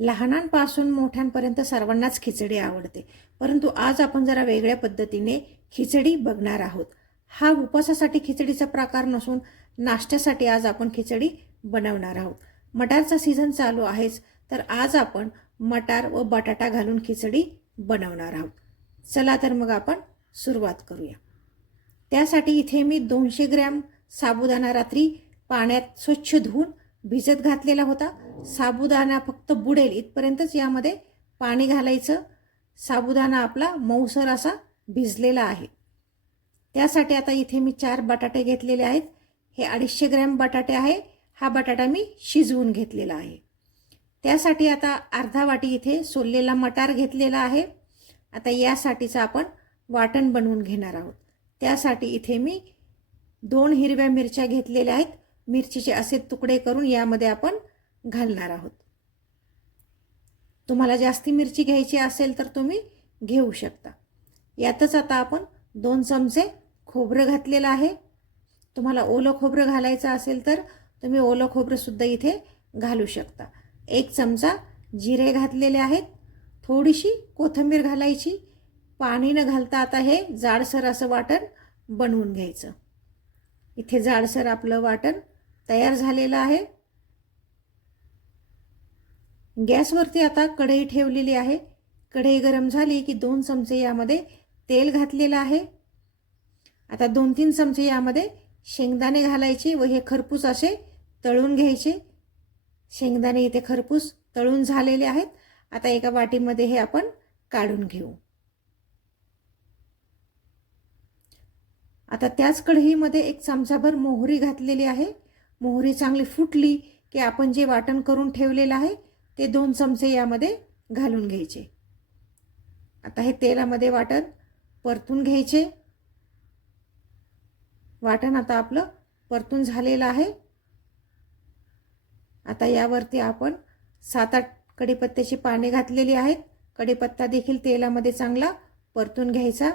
लहानांपासून मोठ्यांपर्यंत सर्वांनाच खिचडी आवडते. परंतु आज आपण जरा वेगळ्या पद्धतीने खिचडी बघणार आहोत. हा उपवासासाठी खिचडीचा प्रकार नसून नाश्त्यासाठी आज आपण खिचडी बनवणार आहोत. मटारचा सीझन चालू आहेच तर आज आपण मटार व बटाटा घालून खिचडी बनवणार आहोत. चला तर मग आपण सुरुवात करूया. त्यासाठी इथे मी दोनशे ग्रॅम साबुदाणा रात्री पाण्यात स्वच्छ धुवून भिजत घातलेला होता. साबुदाणा फक्त बुडेल. इथपर्यंतच यामध्ये पाणी घालायचं. साबुदाणा आपला मऊसर असा भिजलेला आहे. त्यासाठी आता इथे मी चार बटाटे घेतलेले आहेत. हे अडीचशे ग्रॅम बटाटे आहे. हा बटाटा मी शिजवून घेतलेला आहे. त्यासाठी आता अर्धा वाटी इथे सोललेला मटार घेतलेला आहे. आता यासाठीचं आपण वाटण बनवून घेणार आहोत. त्यासाठी इथे मी दोन हिरव्या मिरच्या घेतलेल्या आहेत. मिरचीचे असे तुकडे करून यामध्ये आपण घालणार आहोत. तुम्हाला जास्ती मिरची घ्यायची असेल तर तुम्ही घेऊ शकता. यातच आता आपण दोन चमचे खोबरं घातलेलं आहे. तुम्हाला ओलं खोबरं घालायचं असेल तर तुम्ही ओलं खोबरंसुद्धा इथे घालू शकता. एक चमचा जिरे घातलेले आहेत. थोडीशी कोथिंबीर घालायची. पाणी न घालता आता हे जाडसर असं वाटण बनवून घ्यायचं. इथे जाडसर आपलं वाटण तयार झालेलं आहे. गॅसवरती आता कढई ठेवलेली आहे. कढई गरम झाली की दोन चमचे यामध्ये तेल घातलेलं आहे. आता दोन तीन चमचे यामध्ये शेंगदाणे घालायचे व हे खरपूस असे तळून घ्यायचे. शेंगदाणे इथे खरपूस तळून झालेले आहेत. आता एका वाटीमध्ये हे आपण काढून घेऊ. आता त्याच कढईमध्ये एक चमचाभर मोहरी घातलेली आहे. मोहरी चांगली फुटली की आपण जे वाटण करून ठेवलेलं आहे ते दोन चमचे यामध्ये घालून घ्यायचे. आता हे तेलामध्ये वाटण परतून घ्यायचे. वाटण आता आपलं परतून झालेलं आहे. आता यावरती आपण सात आठ कढीपत्त्याची पाने घातलेली आहेत. कढीपत्ता देखील तेलामध्ये चांगला परतून घ्यायचा.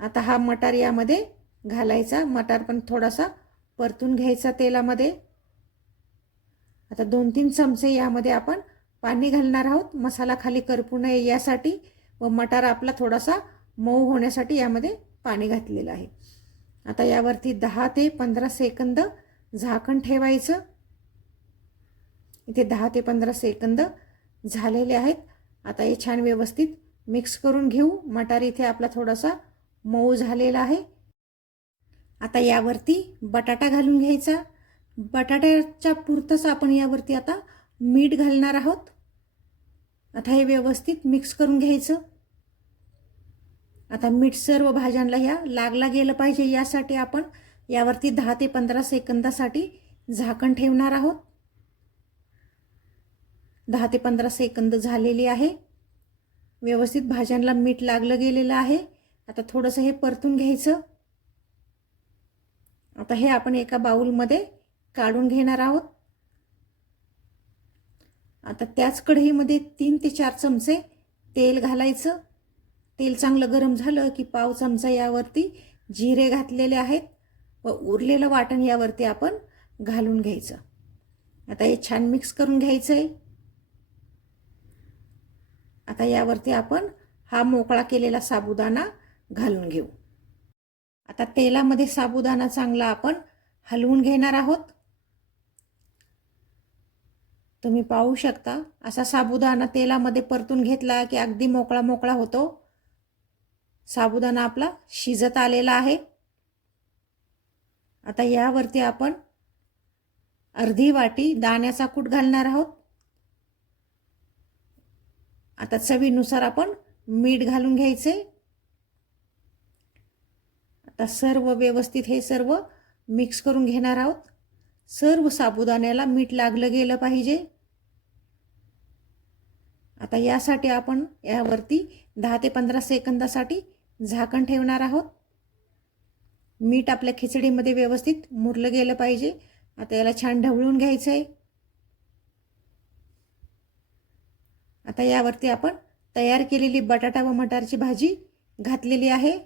आता हा मटार यामध्ये घालायचा. मटार पण थोडासा परतून घ्यायचा तेलामध्ये. आता दोन तीन चमचे यामध्ये आपण पाणी घालणार आहोत. मसाला खाली करपू नये यासाठी व मटार आपला थोडासा मऊ होण्यासाठी यामध्ये पाणी घातलेलं आहे. आता यावरती दहा ते पंधरा सेकंद झाकण ठेवायचं. इथे दहा ते पंधरा सेकंद झालेले आहेत. आता हे छान व्यवस्थित मिक्स करून घेऊ. मटार इथे आपला थोडासा मऊ झालेला आहे. आता यावरती बटाटा घालून घ्यायचा. बटाट्याच्या पुरतंच आपण यावरती आता मीठ घालणार आहोत. आता हे व्यवस्थित मिक्स करून घ्यायचं. आता मीठ सर्व भाज्यांना ह्या लागला गेलं पाहिजे यासाठी आपण यावरती दहा ते पंधरा सेकंदासाठी झाकण ठेवणार आहोत. दहा ते पंधरा सेकंद झालेली आहे. व्यवस्थित भाज्यांना मीठ लागलं गेलेलं आहे. आता थोडंसं हे परतून घ्यायचं. आता हे आपण एका बाऊलमध्ये काढून घेणार आहोत. आता त्याच कढईमध्ये तीन ते चार चमचे तेल घालायचं. तेल चांगलं गरम झालं की पाव चमचा यावरती जिरे घातलेले आहेत व उरलेलं वाटण यावरती आपण घालून घ्यायचं. आता हे छान मिक्स करून घ्यायचं आहे आता यावरती आपण हा मोकळा केलेला साबुदाणा घालून घेऊ. आता तेलामध्ये साबुदाणा चांगला आपण हलवून घेणार आहोत. तुम्ही पाहू शकता असा साबुदाणा तेलामध्ये परतून घेतला की अगदी मोकळा मोकळा होतो. साबुदाणा आपला शिजत आलेला आहे. आता यावरती आपण अर्धी वाटी दाण्याचा कूट घालणार आहोत. आता चवीनुसार आपण मीठ घालून घ्यायचे. आता सर्व व्यवस्थित हे सर्व मिक्स करून घेणार आहोत. सर्व साबुदाण्याला मीठ लागलं गेलं पाहिजे. आता यासाठी आपण यावरती दहा ते पंधरा सेकंदासाठी झाकण ठेवणार आहोत. मीठ आपल्या खिचडीमध्ये व्यवस्थित मुरलं गेलं पाहिजे. आता याला छान ढवळून घ्यायचं आहे आता यावरती आपण तयार केलेली बटाटा व मटारची भाजी घातलेली आहे.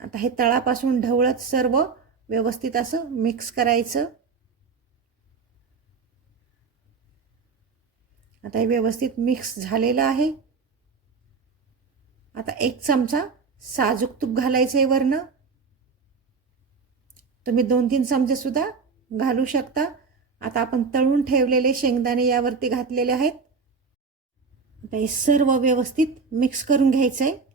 आता हे तळापासून ढवळत सर्व व्यवस्थित असं मिक्स करायचं. आता हे व्यवस्थित मिक्स झालेलं आहे. आता एक चमचा साजूक तूप घालायचं आहे वरनं. तुम्ही दोन तीन चमचेसुद्धा घालू शकता. आता आपण तळून ठेवलेले शेंगदाणे यावरती घातलेले आहेत. आता हे सर्व व्यवस्थित मिक्स करून घ्यायचं आहे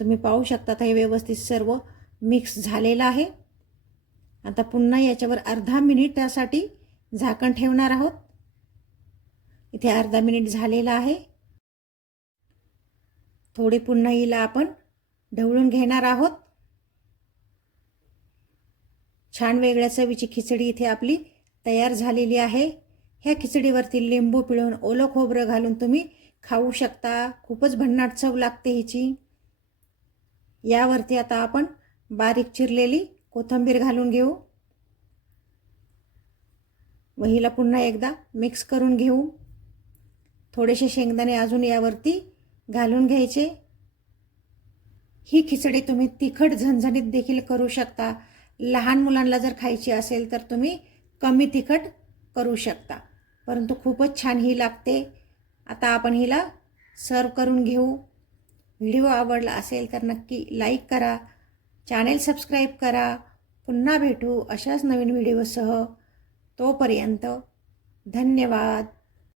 तुम्ही पाहू शकता हे व्यवस्थित सर्व मिक्स झालेलं आहे. आता पुन्हा याच्यावर अर्धा मिनिट त्यासाठी झाकण ठेवणार आहोत. इथे अर्धा मिनिट झालेला आहे. थोडे पुन्हा हिला आपण ढवळून घेणार आहोत. छान वेगळ्या चवीची खिचडी इथे आपली तयार झालेली आहे. ह्या खिचडीवरती लिंबू पिळून ओलं खोबरं घालून तुम्ही खाऊ शकता. खूपच भन्नाट चव लागते हिची. यावरती आता आपण बारीक चिरलेली कोथिंबीर घालून घेऊ. व हिला पुन्हा एकदा मिक्स करून घेऊ. थोडेसे शेंगदाणे अजून यावरती घालून घ्यायचे. ही खिचडी तुम्ही तिखट झणझणीत देखील करू शकता. लहान मुलांना जर खायची असेल तर तुम्ही कमी तिखट करू शकता. परंतु खूपच छान ही लागते. आता आपण हिला सर्व करून घेऊ. व्हिडिओ आवडला असेल तर नक्की लाईक करा चॅनेल सबस्क्राईब करा. पुन्हा भेटू अशाच नवीन व्हिडिओसह. तोपर्यंत धन्यवाद.